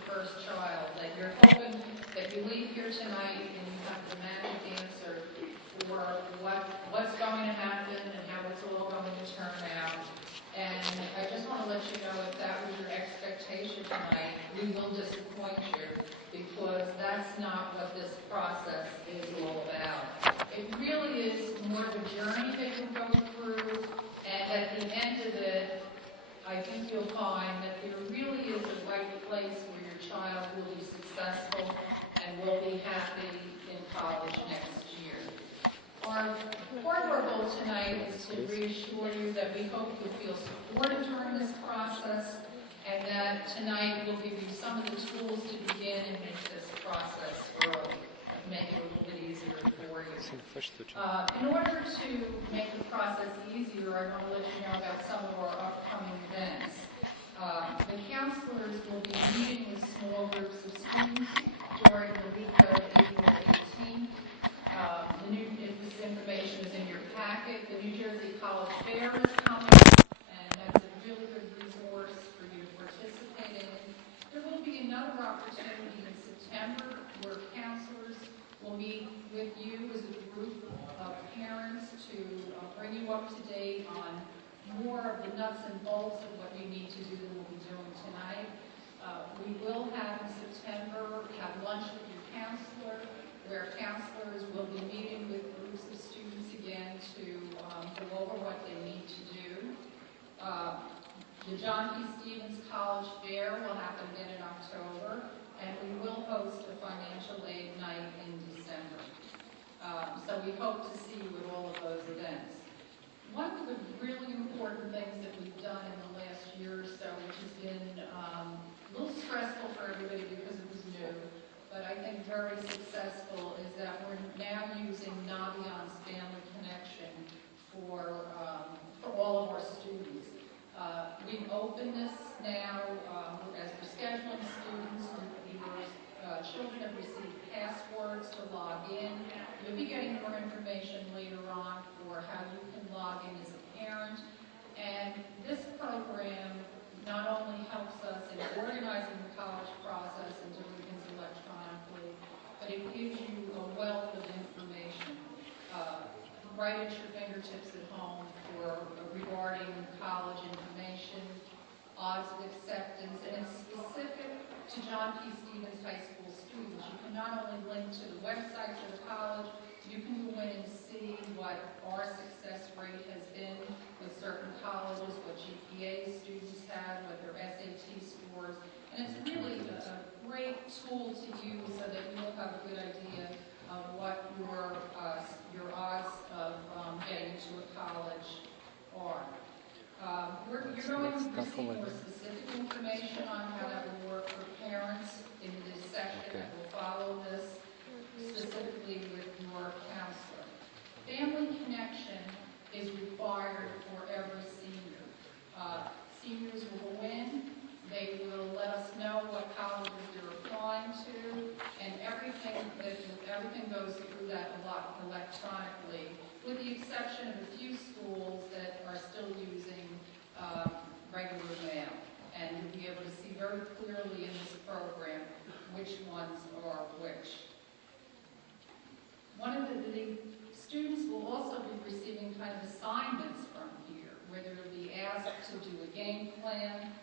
the first child, that you're hoping that you leave here tonight and you have the magic answer for what's going to happen and how it's all going to turn out. And I just want to let you know, if that was your expectation tonight, we will disappoint you, because that's not what this process is all about. It really is more of a journey that you go through, and at the end of it, I think you'll find that there really is a right place where your child will be successful and will be happy in college next year. Part of our goal tonight is to reassure you that we hope you'll feel supported during this process, and that tonight we'll give you some of the tools to begin and make this process early, and make it a little bit easier for you. In order to make the process easier, I want to let you know about some of our upcoming events. The counselors will be meeting with small groups of students during the week of April 18th. This information is in your packet. The New Jersey College Fair is coming, and that's a really good resource for you to participate in. There will be another opportunity in September where counselors will meet with you as a group of parents to bring you up to date on more of the nuts and bolts of what you need to do than we'll be doing tonight. We will have in September have lunch with your counselor, where counselors will be meeting with groups of students again to go over what they need to do. The John P. Stevens College Fair will happen again in October, and we will host a financial aid night in December. So we hope to see you at all of those events. One of the really important things that we've done in the last year or so, which has been a little stressful for everybody because it was new, but I think very successful, is that we're now using Naviance Family Connection for all of our students. We've opened this now as we're scheduling students. Children have received passwords to log in. You'll be getting more information later on for how you can log in as a parent. And this program not only helps us in organizing the college process and doing things electronically, but it gives you a wealth of information right at your fingertips at home regarding college information, odds of acceptance, and it's specific to John P. Stevens High School students. You can not only link to the website for the college, you can go in and see what our success rate has been with certain colleges, what GPA students have, what their SAT scores, and it's really a great tool to use so that you'll have a good idea of what your odds of getting to a college are. You're going to receive more specific information on how that will work for parents in this section that will follow this, specifically with your counselor. Family connection is required for every senior. Seniors will go in, they will let us know what colleges they're applying to, and everything goes through that electronically, with the exception of a few schools that are still using regular mail. And you'll be able to see very clearly in this program which ones are which. One of the students will also be receiving kind of assignments from here, where they'll be asked to do a game plan.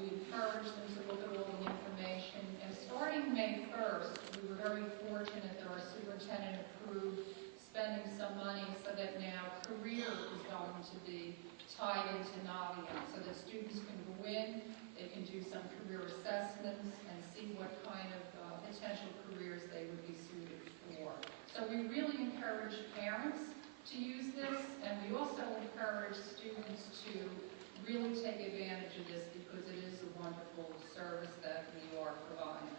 We encourage them to look at all the information. And starting May 1st, we were very fortunate that our superintendent approved spending some money so that now career is going to be tied into Naviance, so that students can go in, they can do some career assessments and see what kind of potential careers they would be suited for. So we really encourage parents to use this, and we also encourage students to really take advantage of this because it is a wonderful service that we are providing.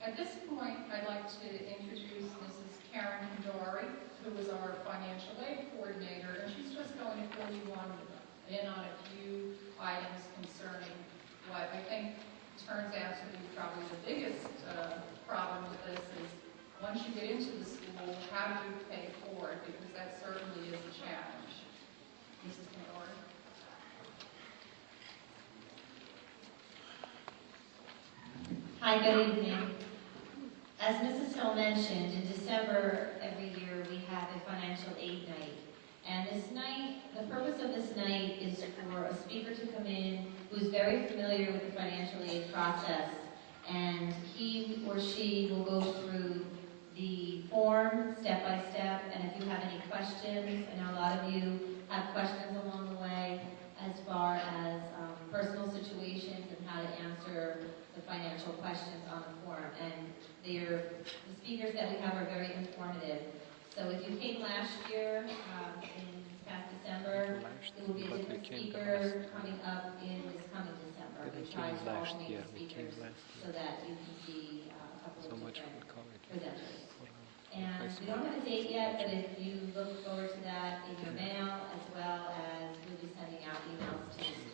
At this point, I'd like to introduce Mrs. Karen Kandari, who is our financial aid coordinator, and she's just going to fill you in on a few items concerning what I think turns out to be probably the biggest problem with this is once you get into the school, how do you pay for it? Because that certainly is a challenge. Mrs. Kandari. Hi, good evening. As Mrs. Hill mentioned, in December every year we have a financial aid night. And this night, the purpose of this night is for a speaker to come in who's very familiar with the financial aid process. And he or she will go through the form step by step. And if you have any questions, I know a lot of you have questions along the way as far as personal situations and how to answer the financial questions on the form. And the speakers that we have are very informative. So if you came last year, in past December, it will be a different speaker coming up in this coming December. We try to alternate speakers so that you can see a couple of different presenters. And we don't have a date yet, but if you look forward to that in your mail, as well as we'll be sending out emails to the students.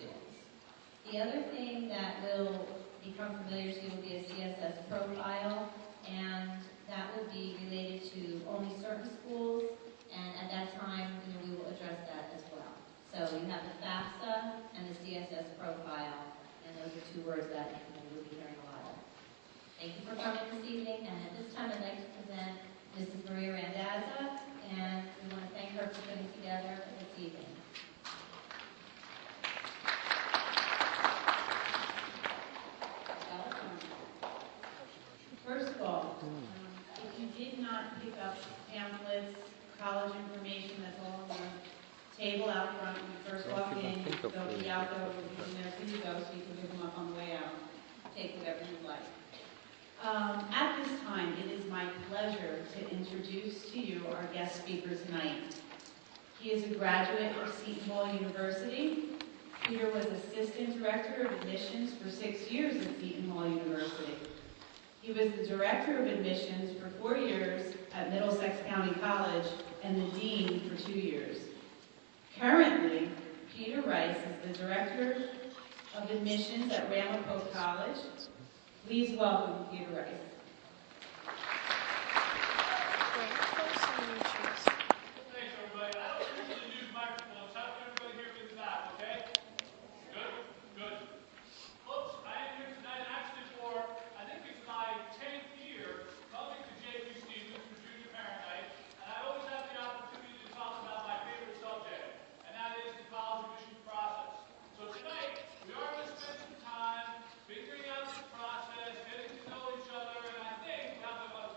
The other thing that will become familiar to you will be a CSS profile, and that will be related to only certain schools, and at that time, we will address that as well. So you have the FAFSA and the CSS profile, and those are two words that you'll be hearing a lot of. Thank you for coming this evening, and at this time I'd like to present Mrs. Maria Randazza, and we want to thank her for putting together this evening. First of all, if you did not pick up pamphlets, college information, that's all on the table out front when you first walk in. They'll be out there, we'll be in there for you to go, so you can pick them up on the way out. Take whatever you'd like. At this time, it is my pleasure to introduce to you our guest speaker tonight. He is a graduate of Seton Hall University. Peter was Assistant Director of Admissions for 6 years at Seton Hall University. He was the Director of Admissions for 4 years at Middlesex County College and the Dean for 2 years. Currently, Peter Rice is the Director of Admissions at Ramapo College. Please welcome Peter Rice. Thanks, everybody. I don't usually use microphones. How can everybody hear me in the back, okay? Good? Good. Folks, I am here tonight actually for, I think it's my 10th year coming to J.P. Stevens for Junior Parent Night, and I always have the opportunity to talk about my favorite subject, and that is the college admissions process. So tonight, we are going to spend some time figuring out this process, getting to know each other, and I think we'll have a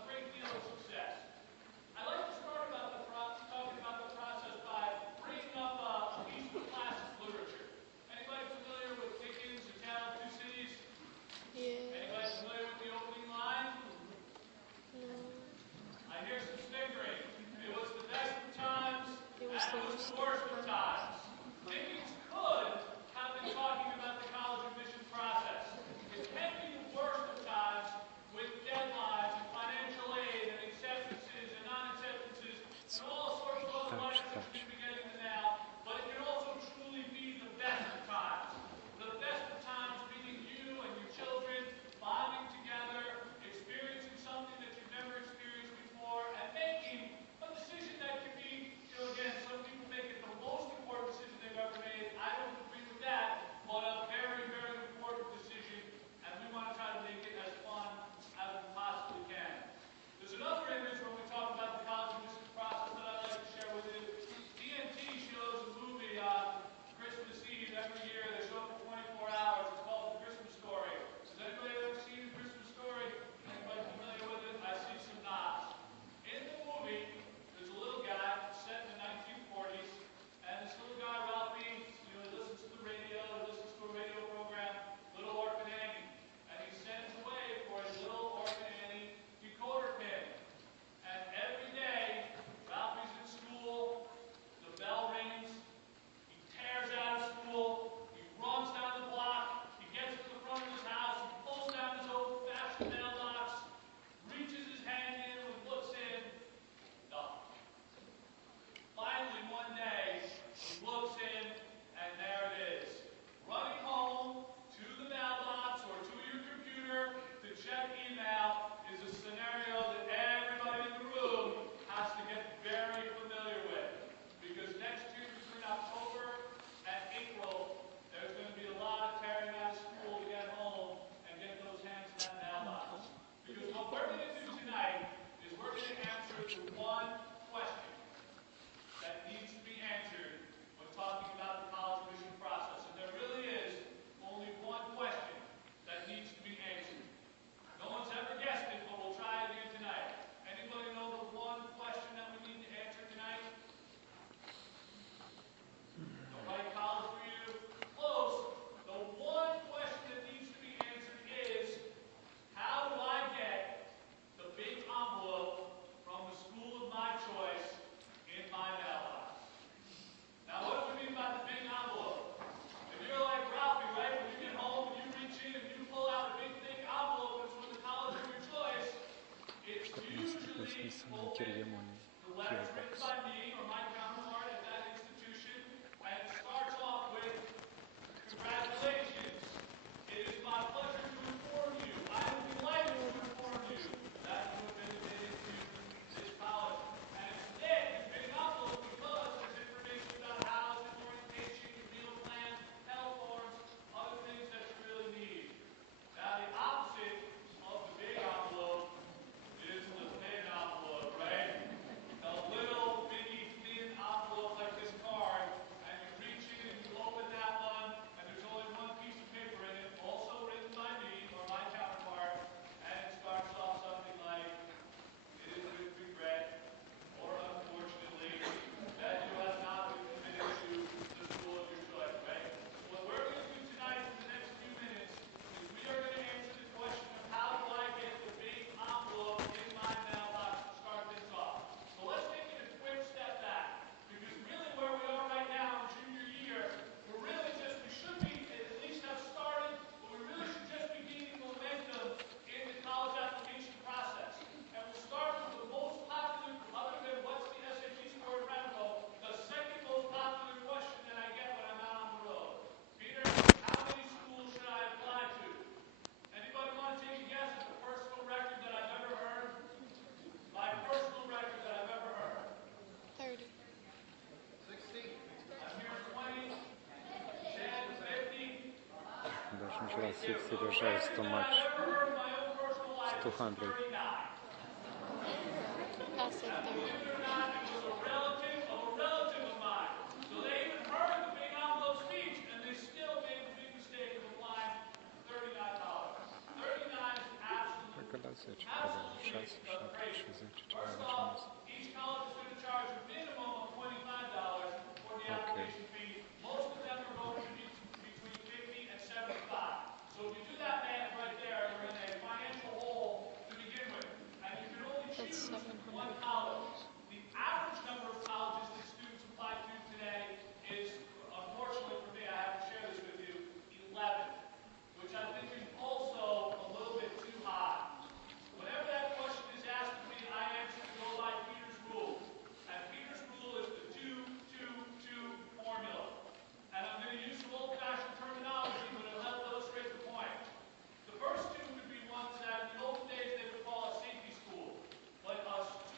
right there. Okay, every time I've ever heard my own personal life was 39. And believe it or not, it was a relative of a relative of mine. So they even heard the big envelope speech, and they still made the big mistake of applying $39. 39 is absolutely crazy. First of all, each college is going to charge a minimum of $25 for the application fee. Most of them are going to be between $50 and $75. So if you do that math right there, you're in a financial hole to begin with. And you can only choose one college. The average number of colleges that students apply to today is, unfortunately for me, I have to share this with you, 11, which I think is also a little bit too high. Whenever that question is asked of me, I answer to go by Peter's rule. And Peter's rule is the 2-2-2 formula. And I'm going to use some old-fashioned terminology, but it'll help illustrate the point. The first two could be ones that in the old days they would call a safety school. Like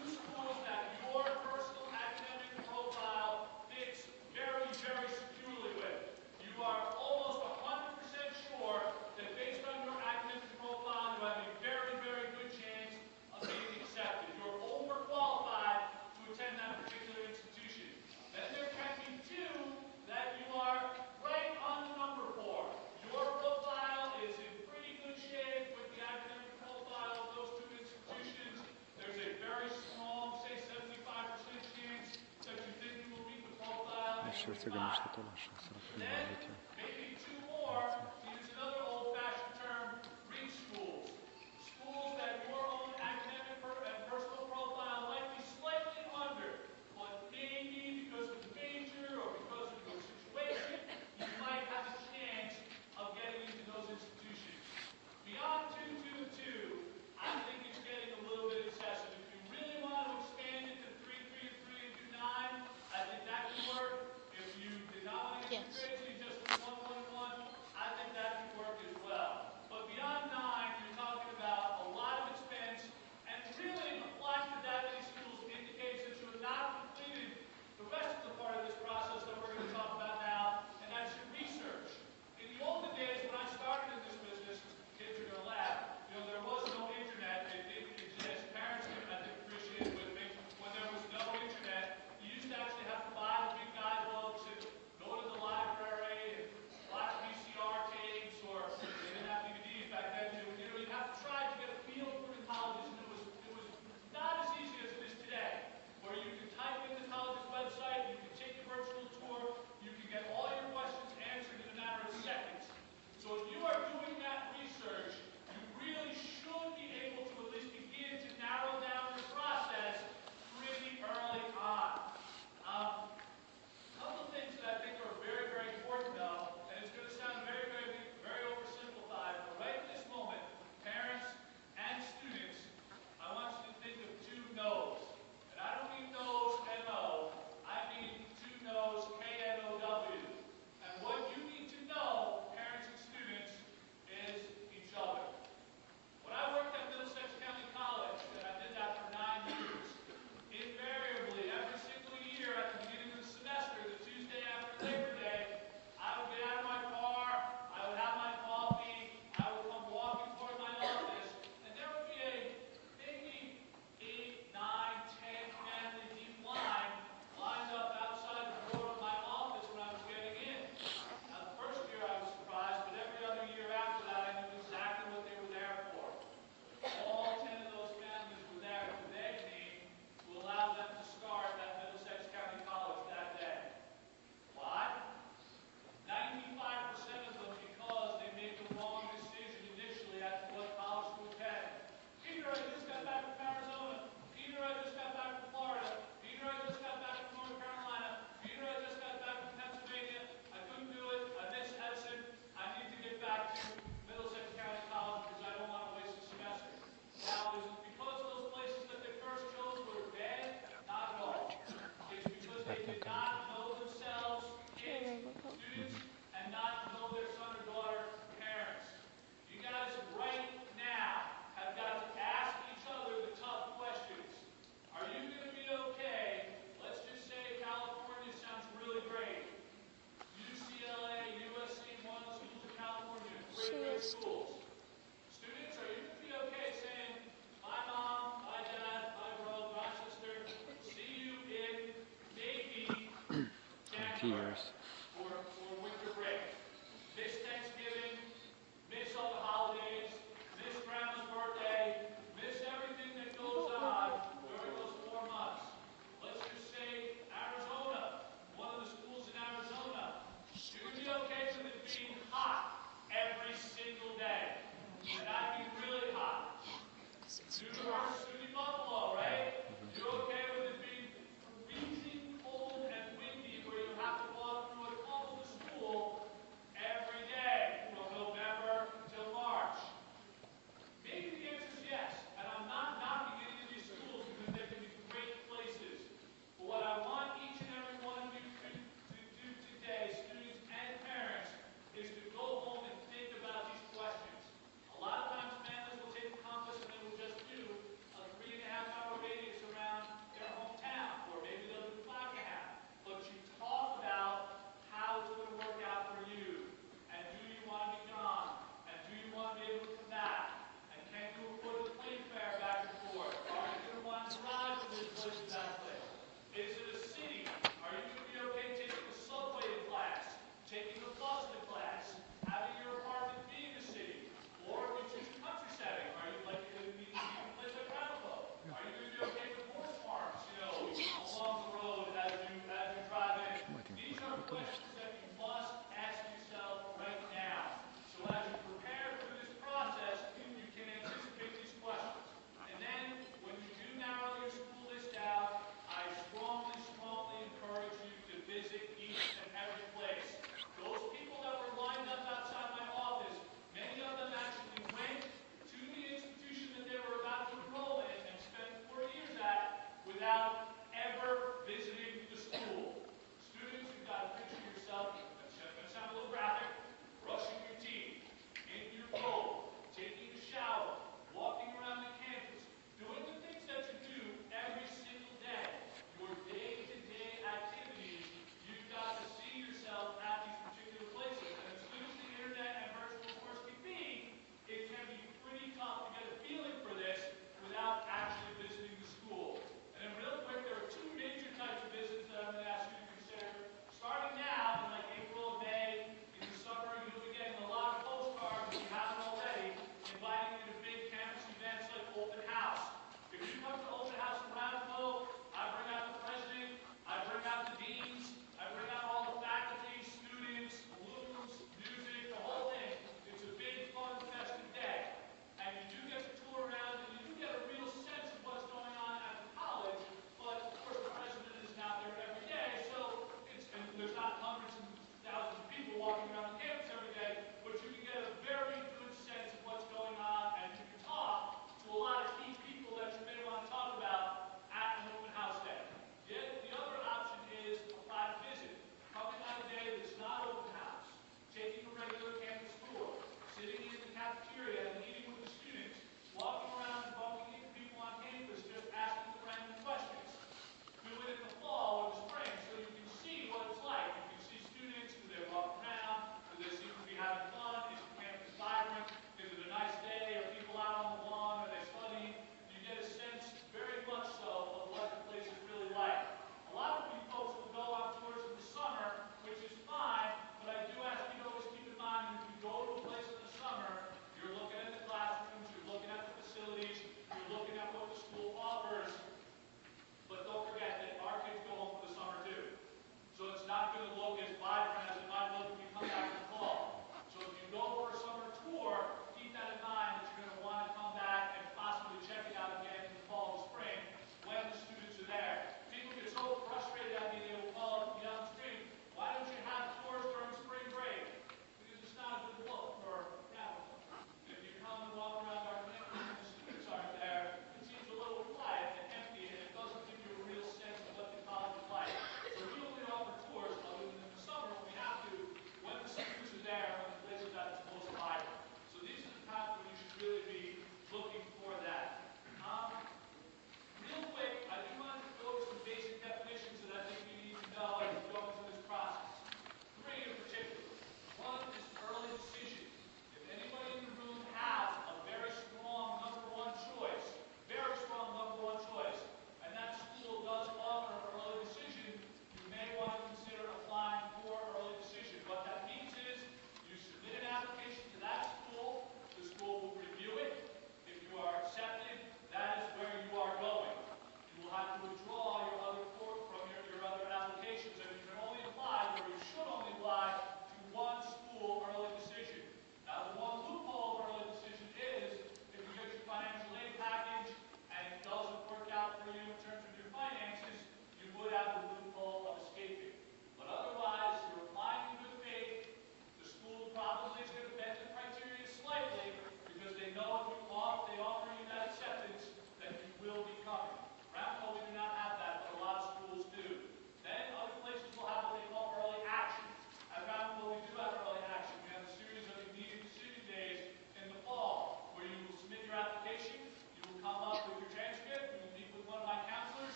two schools that your personal academic profile fits very, very securely with. You are almost 100% sure that based on your academic profile, you have a very, very good chance of being accepted. You're overqualified to attend that particular institution. Then there can be two that you are right on the number for. Your profile is in pretty good shape with the academic profile of those two institutions. There's a very strong, say 75% chance that you think you will meet the profile. Then, maybe two more, to use another old-fashioned term, reach schools. Schools that your own academic and personal profile might be slightly under, but maybe because of the major or because of your situation, you might have a chance of getting into those institutions. Beyond 2-2-2, I think it's getting a little bit excessive. If you really want to expand it to 3-3-3 and do 9, I think that can work. If you did not want to get too crazy, just do 1-1-1 few years. For winter break. Miss Thanksgiving, miss all the holidays, miss grandma's birthday, miss everything that goes on during those 4 months. Let's just say Arizona, one of the schools in Arizona, you're going to be okay with it being hot every single day. And I mean really hot. SUNY Buffalo, right? You're okay with it being freezing cold and windy where you have to walk through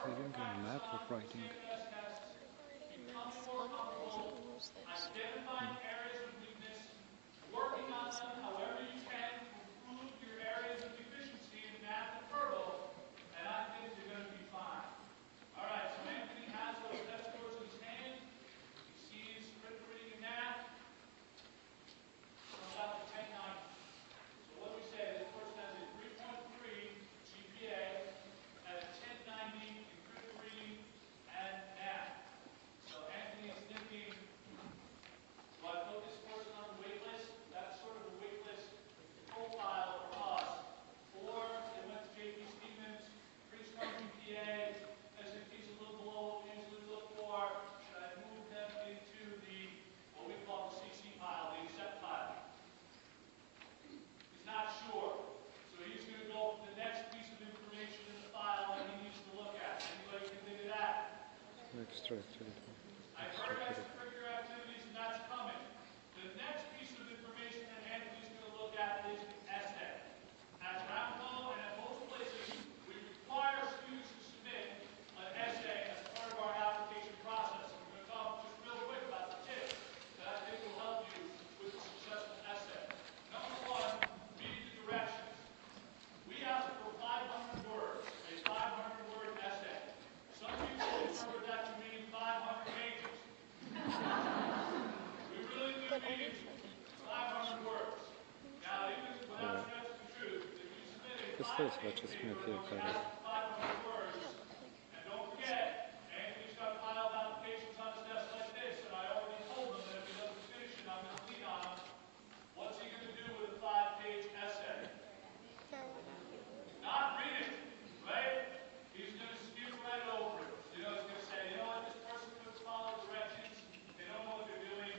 Working on CMS tests, becoming more comfortable, identifying areas of weakness, working on them however you can to improve your areas of deficiency in math and verbal, and I think you're going to be fine. All right, so Anthony has those test scores in his hand. He sees critical reading and math. Comes out to 1090. So what do we say? This person has a 3.3 GPA and a 1090 in critical reading and math. So Anthony is thinking, do I put this person on the wait list? That's sort of a wait list profile for us. Or they went to JP Stevens, pretty strong GPA, SAT's a little below what we usually look for. Should I move them into the, what we call the CC pile, the accept pile? He's not sure. So he's going to go for the next piece of information in the file that he needs to look at. Anybody can think of that? I heard extracurricular activities, and that's coming. The next piece of information that Anthony's going to look at is the essay. At Rambo and at most places, we require students to submit an essay as part of our application process. I'm going to talk just real quick about the tips that I think will help you with a successful essay. Number one, read the directions. We ask for 500 words, a 500-word essay. Some people interpret that to mean 500 pages. We really do mean 500 words. Now, even without stretching the truth, if you submit a 5-page paper, you only ask for 500 words. And don't forget, Anthony's got a pile of applications on his desk like this, and I already told him that if he doesn't finish it, I'm going to lean on him. What's he going to do with a 5-page essay? Not read it, right? He's going to skim right over it. You know, he's going to say, you know what, this person couldn't follow directions. They don't know what they're doing.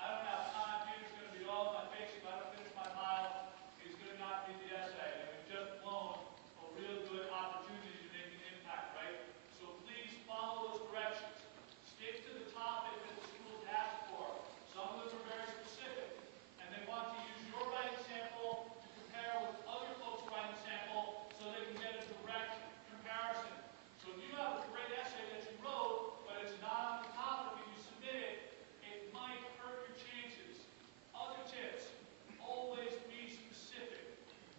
I don't have time. Peter's going to be all in my face if I don't finish my pile. He's going to not read the essay. And we've just blown a real good opportunity to make an impact, right? So please follow those directions. Stick to the topic that the school asked for. Some of them are very specific. And they want to use your writing sample to compare with other folks' writing sample so they can get a direct comparison. So if you have a great essay that you wrote, but it's not on the topic and you submit it, it might hurt your chances. Other tips, always be specific.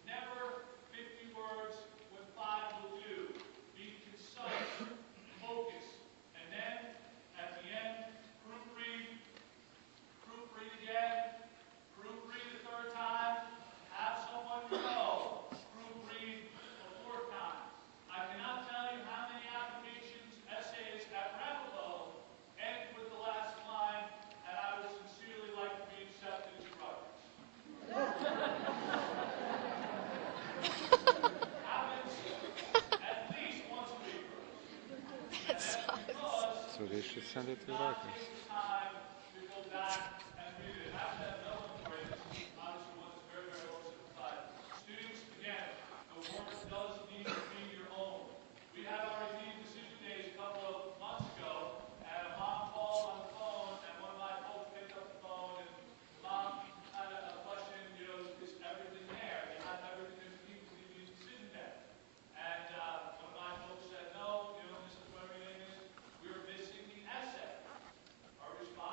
Never 50 words when 5 will do. Be concise, focus, and then at the end, proofread again, proofread the third time, have someone you know proofread a fourth time. I cannot tell you how many applications, essays at Ramapo end with the last line, and I would sincerely like to be accepted to Rutgers. Happens at least once a week for us. And that's because So they should send it to not Rutgers. take the time to go back and read it. I have to have no one for it. This is obviously one that's very, very oversimplified. Students, again, the work does need to be your own. We had our reading decision days a couple of months ago, and a mom called on the phone, and one of my folks picked up the phone, and the mom had a question, you know, is everything there? Do you have everything that you need to leave the decision day? And one of my folks said, no, you know, this is what everything is. We're missing the essay. Our response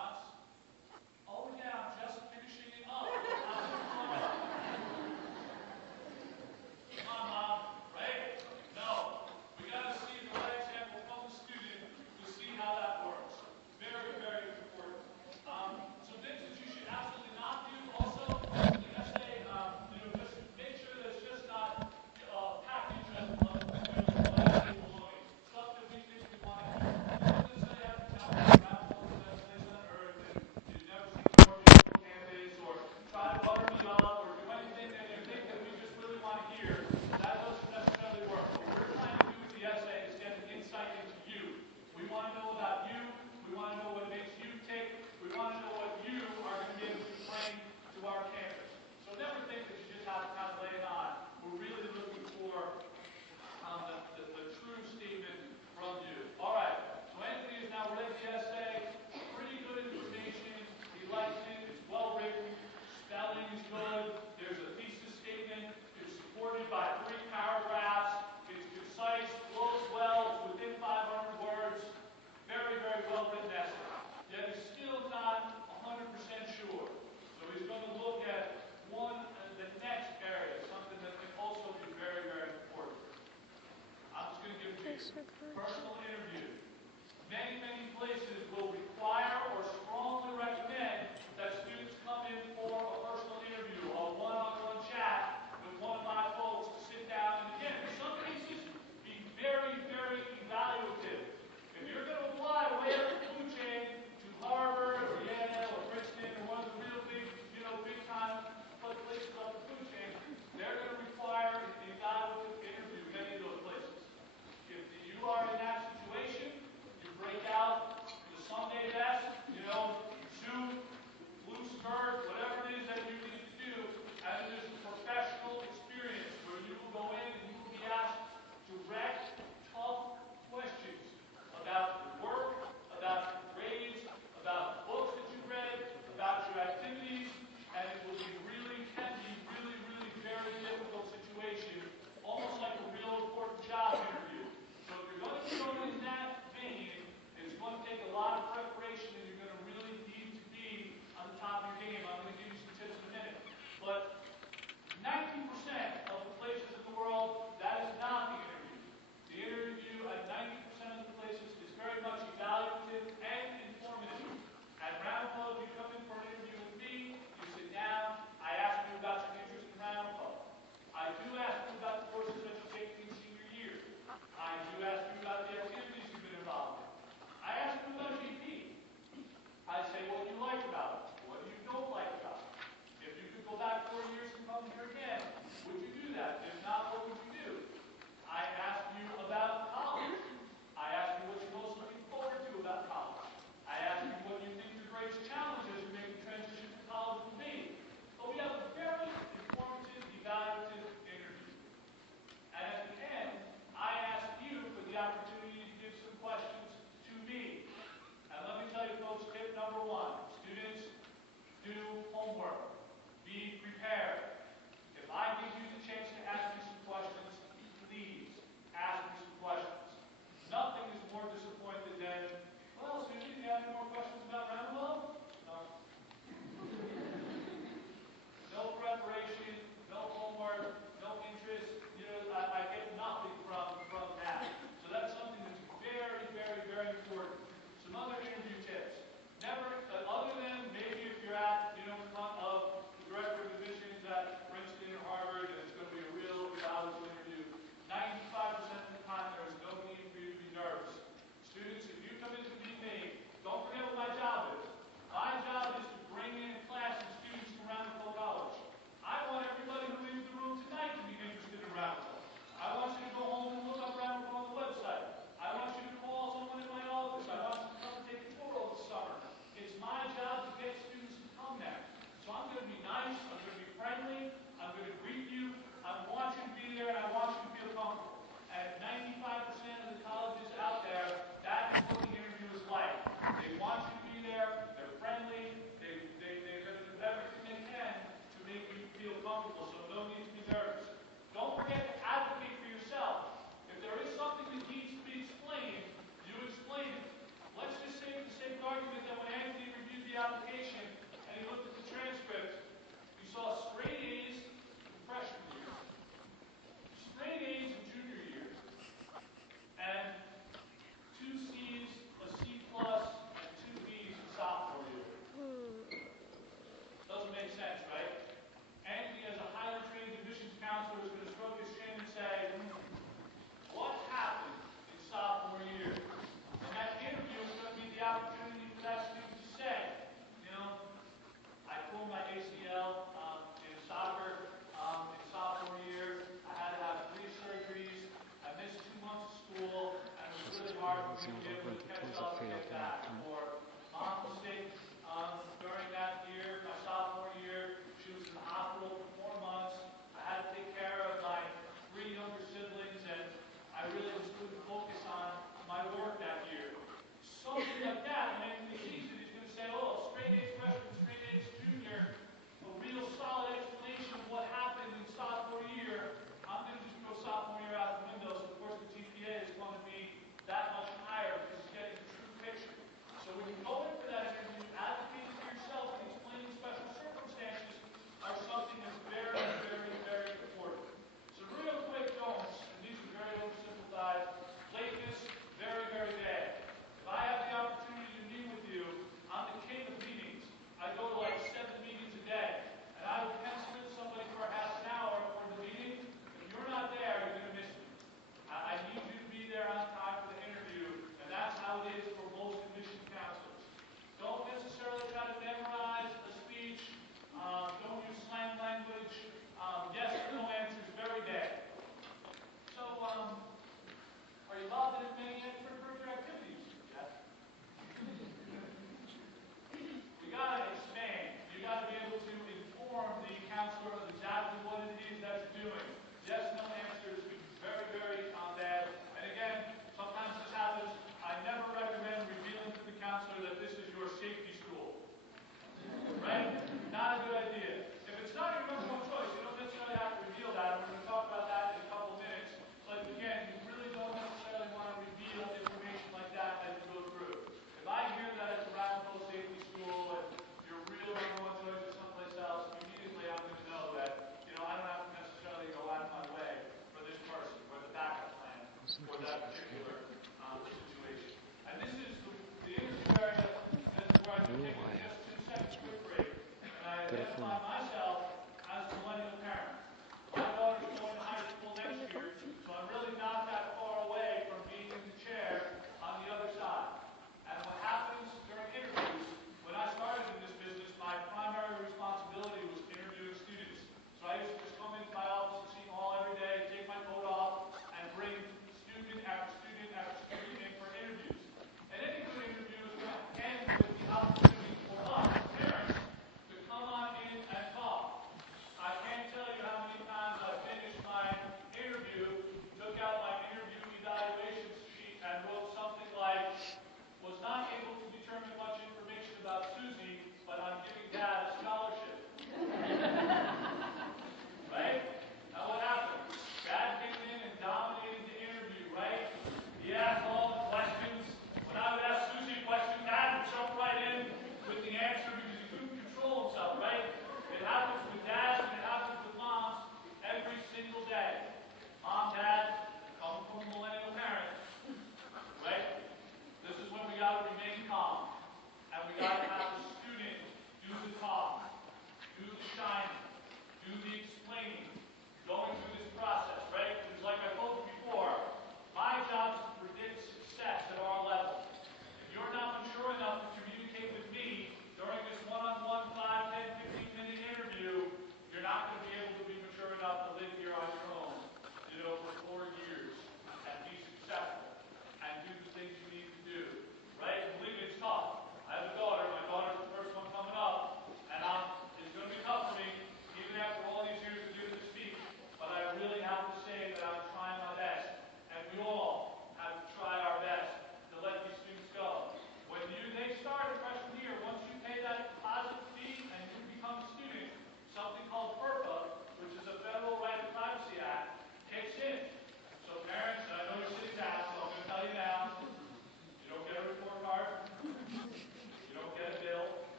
personal interview. Many, many places will require or strongly recommend that students come in for a personal interview, a one-on-one chat with one of my folks to sit down and again, in some cases, be very, very evaluative. If you're going to apply way up the food chain to Harvard or Yale or Princeton or one of the real big, big time places up the food chain, they're going to require an evaluative interview, many of those places. If you are in that situation, you break out the Sunday best, suit, blue skirt, whatever it is that you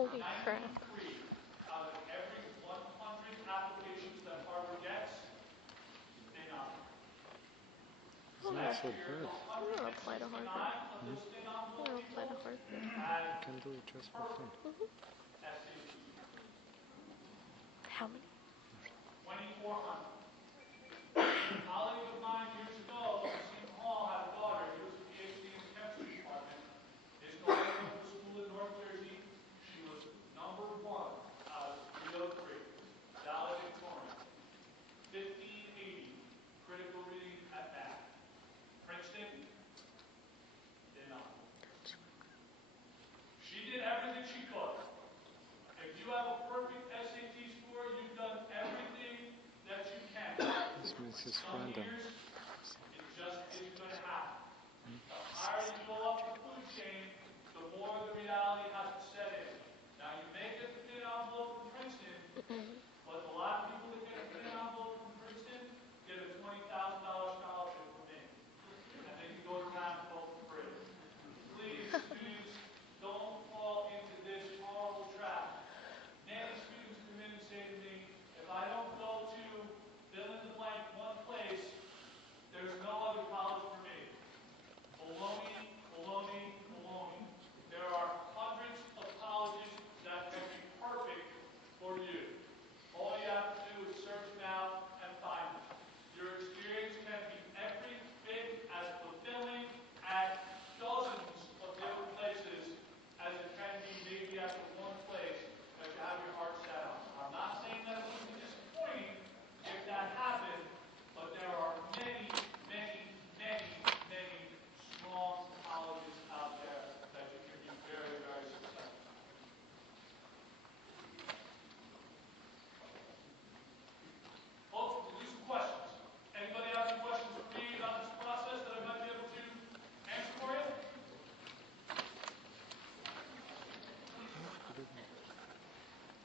Holy crap. 93 out of every 100 applications that Harvard gets, they nominate. Oh, Last no. year, I'm gonna apply to 169 Harvard. of those stay I'm envelope gonna people apply to Harvard. had Can do it just for fun. SAT. How many? 2,400. A colleague of mine years ago from Seton Hall had a daughter. He was a PhD in the chemistry department. His daughter went to school in North Jersey. She was number 1 out of 303. Valedictorian. 1580. Critical reading at math. Princeton did not. She did everything she could. If you have a perfect SAT score, you've done everything that you can. This means it's Some random. years, it just isn't going to happen. The higher you go up the food chain, the more the reality has to set in. Now, you may get the thin envelope from Princeton, but a lot of people that get a thin envelope from Princeton get a $20,000 scholarship from me. And they can go to Ramapo for free. Please, students, don't fall into this horrible trap. Many students come in and say to me, if I don't go to fill in the blank one place, there's no other college for me. Baloney, baloney, baloney. There are hundreds of colleges that can be perfect for you. All you have to do is search them out and find them. Your experience can be every bit as fulfilling at dozens of different places as it can be maybe at the one place that you have your heart set on. I'm not saying that it would be disappointing if that happened, but there are many, many, many, many strong colleges out there that you can be very, very successful. Folks, we'll do some questions. Anybody have any questions for me about this process that I might be able to answer for you?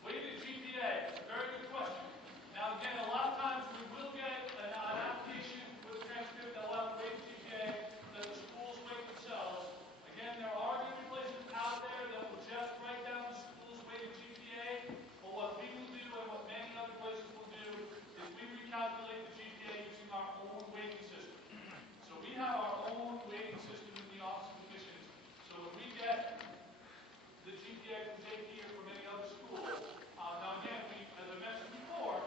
Weighted GPA, it's a very good question. Now again, a lot of times we will get an application with a transcript that will have a weighted GPA that the schools weight themselves. Again, there are going to be places out there that will just write down the school's weighted GPA, but what we will do and what many other places will do is we recalculate the GPA using our own weighting system. So we have our own weighting system in the Office of Admissions. So when we get the GPA from JP or from any other school, now again, as I mentioned before,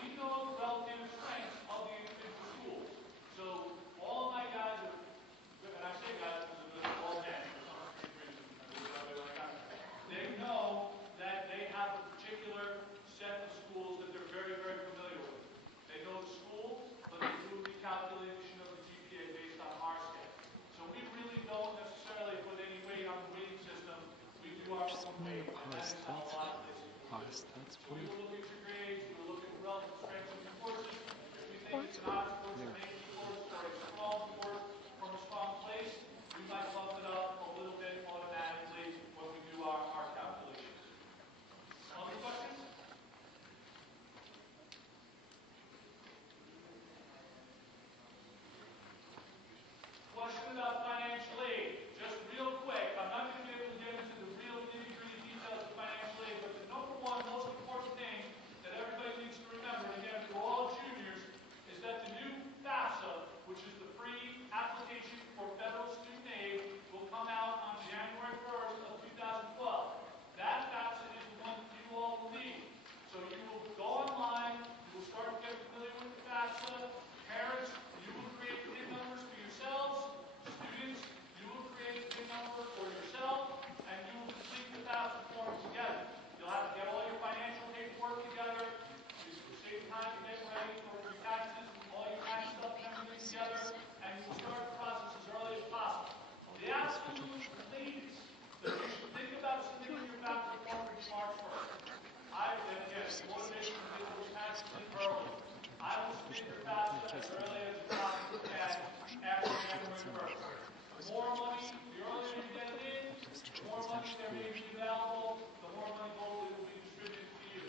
we know the relative strengths of the individual schools. So all of my guys are, and I say guys because they're all men for some strange reason, they know that they have a particular set of schools that they're very, very familiar with. They know the school, but they do a recalculation of the GPA based on our scale. So we really don't necessarily put any weight on the weighting system. We do our own weight, and that is how a lot of places will do it. So we will look at your grades, we will look at the relative strengths of your courses. If we think it's an honest course, an AP course, or a strong course from a strong place, we might bump it up a little bit automatically when we do our calculations. Other questions? Question about financial aid. Just real quick, I'm not going to be able to get into the real nitty-gritty details of financial aid, but the number one most important thing that everybody needs to remember, and again for all juniors, is that the new FAFSA, which is the free application for federal student aid, will come out on January 1st of 2012. That FAFSA is the one that you all will need. So you will go online, you will start to get familiar with the FAFSA. Parents, you will create PIN numbers for yourselves. Students, you will create a PIN number for yourself, and you will complete the FAFSA form together. You'll have to get all your financial paperwork together. You will save time to get ready for your taxes, all your tax stuff and everything together, and you will start the process as early as possible. The absolute latest that you should think about submitting your FAFSA form is March 1st. And again, motivation to get those taxes in early. I will submit your FAFSA as early as you possibly can after January 1st. The more money, the earlier you get it in, the more money there may be available, the more money hopefully will be distributed to you.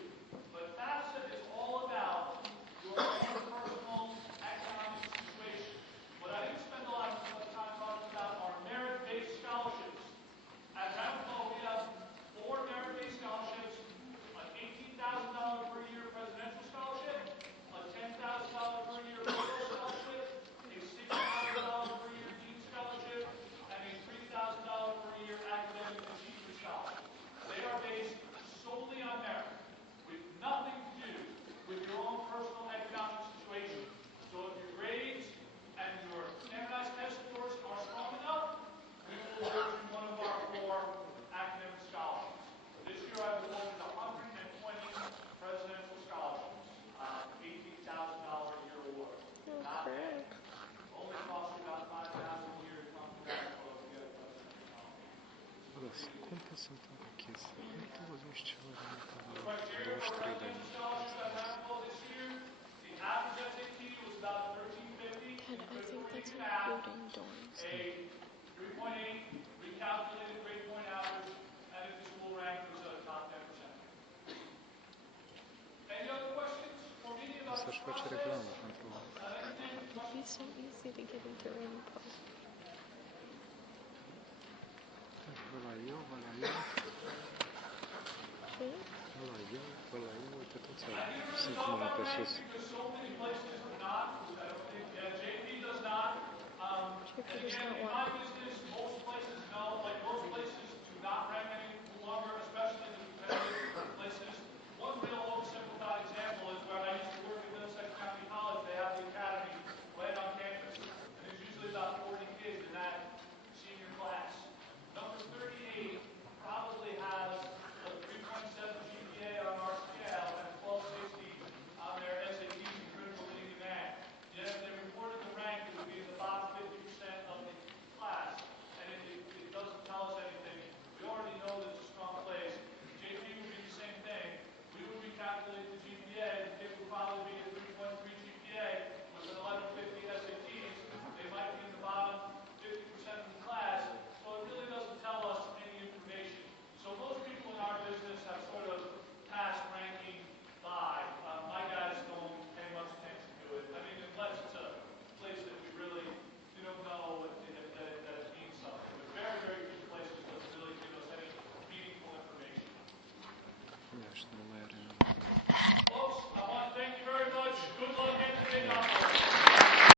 But FAFSA is all about your own personal economic situation. What I didn't spend a lot of time talking about are merit-based scholarships. At Ramapo, we have 4 merit-based scholarships. sunt în pachet. Nu te văzuși ceva de The criteria for 23 de residential ani. scholarships at Hamilton this year, the average SAT was about 1350. Ted, I With think reading that's and math, including dorms. a 3.8 recalculated grade point average, and if the school rank was a top 10%. Any other questions for me about Să-și this face process? reclamă pentru Anything? It'd be so easy to get into info. ăla eu, uite toți sunt cum am pe sus. Because so many places do not, I don't think, JP does not. JP And does again, not in want. my business,